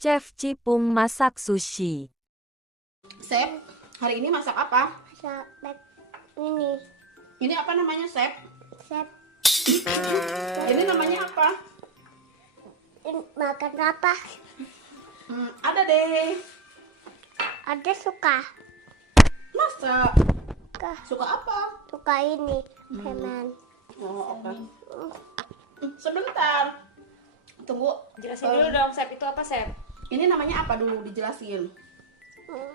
Chef Cipung masak sushi. Chef, hari ini masak apa? Masak ini. Ini apa namanya, Chef? Chef, Ini namanya apa? ini makan apa? Ada deh. Ada suka. Masak. Suka apa? Suka ini. Semen. Oh, oke. Sebentar. Tunggu. Jelasin dulu dong, Sep, itu apa, Sep? Ini namanya apa dulu dijelasin? Hmm,